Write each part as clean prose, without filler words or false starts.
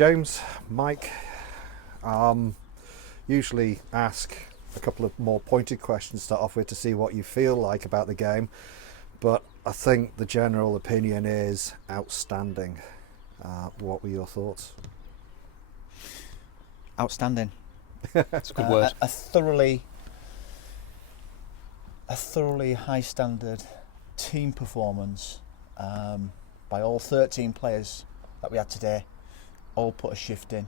James, Mike, usually ask a couple of more pointed questions to start off with to see what you feel like about the game, but I think the general opinion is outstanding. What were your thoughts? Outstanding. That's a good word. A thoroughly high standard team performance by all 13 players that we had today. All put a shift in,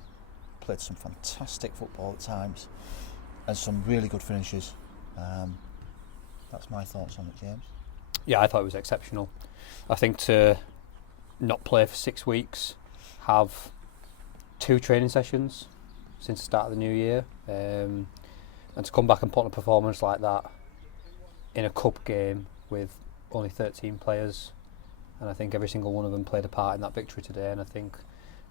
played some fantastic football at times, and some really good finishes. That's my thoughts on it, James. Yeah, I thought it was exceptional. I think to not play for 6 weeks, have 2 training sessions since the start of the new year, and to come back and put on a performance like that in a cup game with only 13 players, and I think every single one of them played a part in that victory today, and I think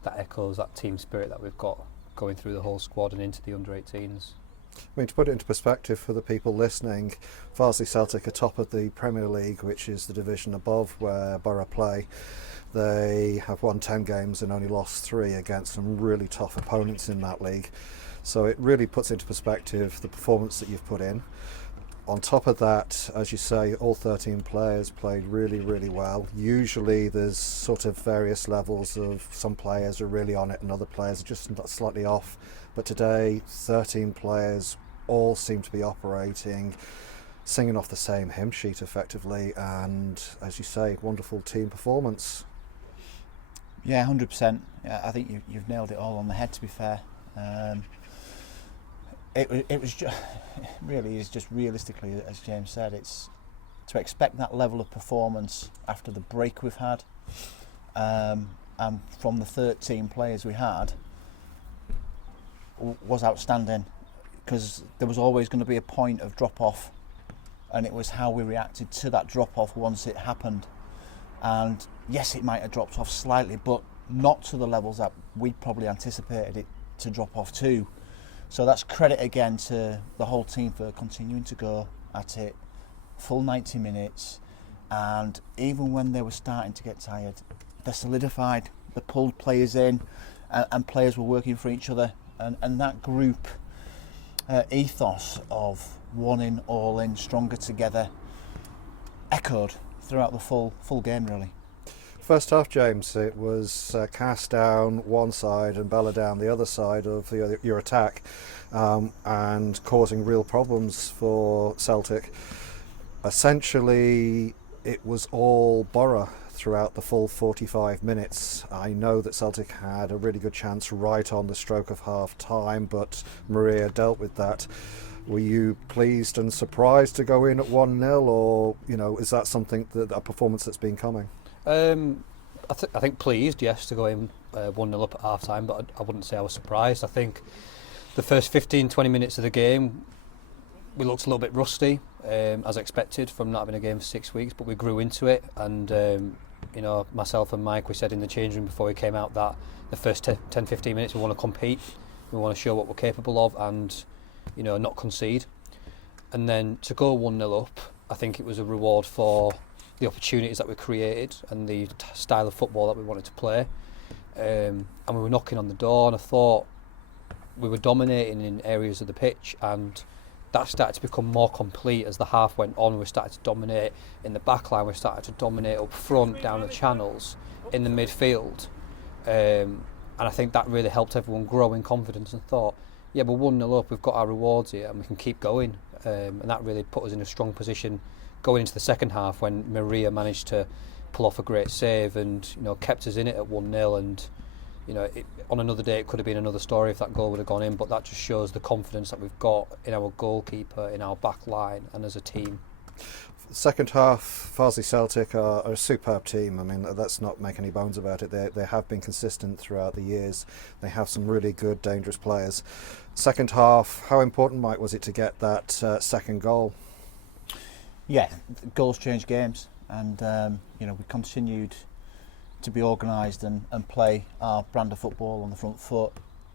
that echoes that team spirit that we've got going through the whole squad and into the under-18s. I mean, to put it into perspective for the people listening, Farsley Celtic are top of the Premier League, which is the division above where Borough play. They have won 10 games and only lost 3 against some really tough opponents in that league. So it really puts into perspective the performance that you've put in. On top of that, as you say, all 13 players played really, really well. Usually there's sort of various levels of some players are really on it and other players are just slightly off. But today, 13 players all seem to be operating, singing off the same hymn sheet effectively, and as you say, wonderful team performance. Yeah, 100%. I think you've nailed it all on the head, to be fair. It was just, really is just realistically, as James said, it's to expect that level of performance after the break we've had, and from the 13 players we had, was outstanding, because there was always going to be a point of drop off, and it was how we reacted to that drop off once it happened. And yes, it might have dropped off slightly, but not to the levels that we probably anticipated it to drop off to. So that's credit again to the whole team for continuing to go at it full 90 minutes, and even when they were starting to get tired, they solidified, they pulled players in, and players were working for each other, and that group ethos of one in, all in, stronger together echoed throughout the full game, really. First half, James, it was cast down one side and Bella down the other side of your attack, and causing real problems for Celtic. Essentially, it was all Borough throughout the full 45 minutes. I know that Celtic had a really good chance right on the stroke of half time, but Maria dealt with that. Were you pleased and surprised to go in at 1-0, or is that something a performance that's been coming? I think pleased, yes, to go in 1-0 up at half time, but I wouldn't say I was surprised. I think the first 15-20 minutes of the game we looked a little bit rusty, as expected from not having a game for 6 weeks, but we grew into it, and myself and Mike, we said in the change room before we came out that the first 10-15 minutes we want to compete, we want to show what we're capable of, and not concede. And then to go 1-0 up, I think it was a reward for the opportunities that we created and the style of football that we wanted to play, and we were knocking on the door, and I thought we were dominating in areas of the pitch, and that started to become more complete as the half went on. We started to dominate in the back line, we started to dominate up front, down the channels, in the midfield, and I think that really helped everyone grow in confidence and thought, yeah, we're 1-0 up, we've got our rewards here and we can keep going, and that really put us in a strong position going into the second half when Maria managed to pull off a great save and kept us in it at 1-0, and on another day it could have been another story if that goal would have gone in, but that just shows the confidence that we've got in our goalkeeper, in our back line and as a team. Second half, Farsley Celtic are a superb team. I mean, let's not make any bones about it. They have been consistent throughout the years. They have some really good, dangerous players. Second half, how important, Mike, was it to get that second goal? Yeah, goals change games, and we continued to be organised and play our brand of football on the front foot,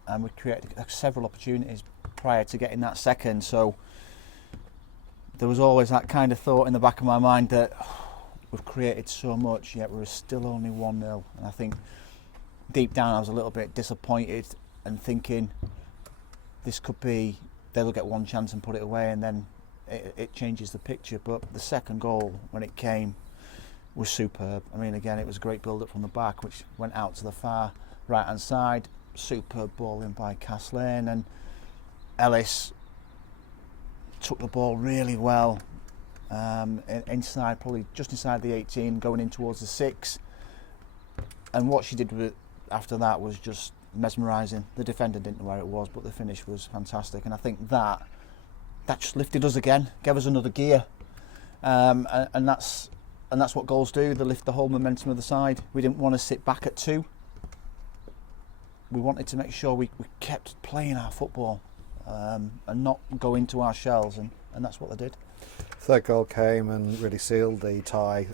and we created several opportunities prior to getting that second, so there was always that kind of thought in the back of my mind that we've created so much, yet we're still only 1-0, and I think deep down I was a little bit disappointed and thinking this could be, they'll get one chance and put it away, and then it changes the picture. But the second goal, when it came, was superb. I mean, again, it was a great build-up from the back, which went out to the far right-hand side. Superb ball in by Caslane, and Ellis took the ball really well inside, probably just inside the 18, going in towards the 6. And what she did with it after that was just mesmerising. The defender didn't know where it was, but the finish was fantastic. And I think that just lifted us again, gave us another gear, and that's what goals do. They lift the whole momentum of the side. We didn't want to sit back at 2. We wanted to make sure we kept playing our football and not go into our shells, and that's what they did. Third goal came and really sealed the tie,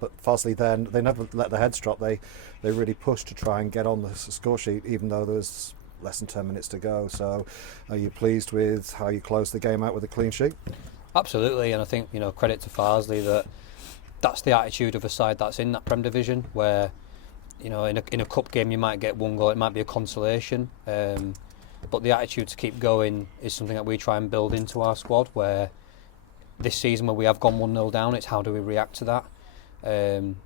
but Farsley then, they never let their heads drop. They really pushed to try and get on the score sheet, even though there was less than 10 minutes to go. So are you pleased with how you closed the game out with a clean sheet? Absolutely, and I think, credit to Farsley that's the attitude of a side that's in that Prem division, where in a cup game you might get one goal, it might be a consolation, but the attitude to keep going is something that we try and build into our squad, where this season where we have gone 1-0 down, it's how do we react to that, and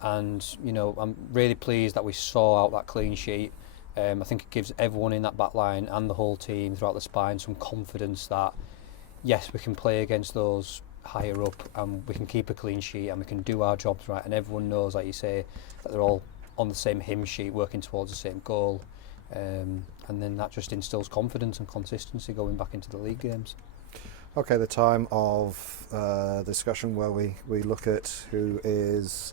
I'm really pleased that we saw out that clean sheet. I think it gives everyone in that back line and the whole team throughout the spine some confidence that yes, we can play against those higher up and we can keep a clean sheet and we can do our jobs right, and everyone knows, like you say, that they're all on the same hymn sheet working towards the same goal, and then that just instills confidence and consistency going back into the league games. Okay, the time of discussion where we look at who is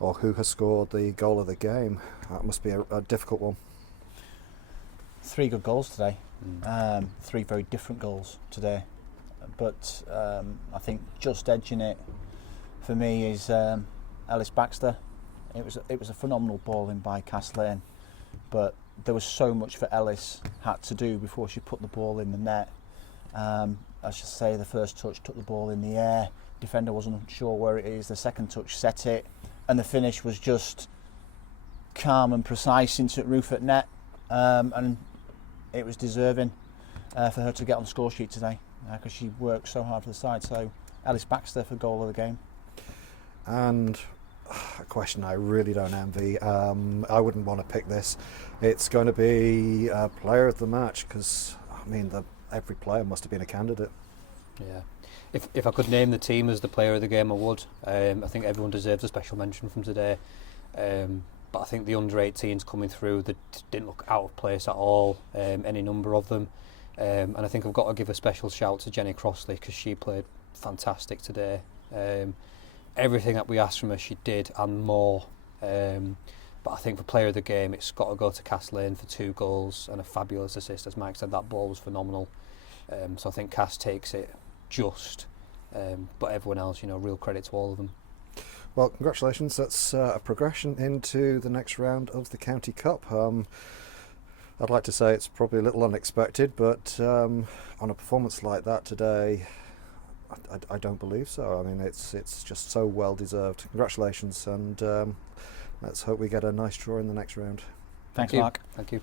or who has scored the goal of the game. That must be a difficult one. 3 good goals today, 3 very different goals today, but I think just edging it for me is Ellis Baxter. It was a phenomenal ball in by Caslane, but there was so much for Ellis had to do before she put the ball in the net. I should say the first touch took the ball in the air, defender wasn't sure where it is, the second touch set it, and the finish was just calm and precise into roof at net, and it was deserving for her to get on the score sheet today, because she worked so hard for the side. So Ellis Baxter for goal of the game. And a question I really don't envy, I wouldn't want to pick this, it's going to be player of the match, because I mean every player must have been a candidate. Yeah, if I could name the team as the player of the game, I would. I think everyone deserves a special mention from today, but I think the under-18s coming through, they didn't look out of place at all, any number of them, and I think I've got to give a special shout to Jenny Crossley, because she played fantastic today. Everything that we asked from her she did and more, but I think for player of the game it's got to go to Caslane for 2 goals and a fabulous assist. As Mike said, that ball was phenomenal, so I think Cass takes it just, but everyone else, real credit to all of them. Well, congratulations, that's a progression into the next round of the County Cup. I'd like to say it's probably a little unexpected, but on a performance like that today, I don't believe so. I mean, it's just so well deserved. Congratulations, and let's hope we get a nice draw in the next round. Thanks, Mark. Thank you.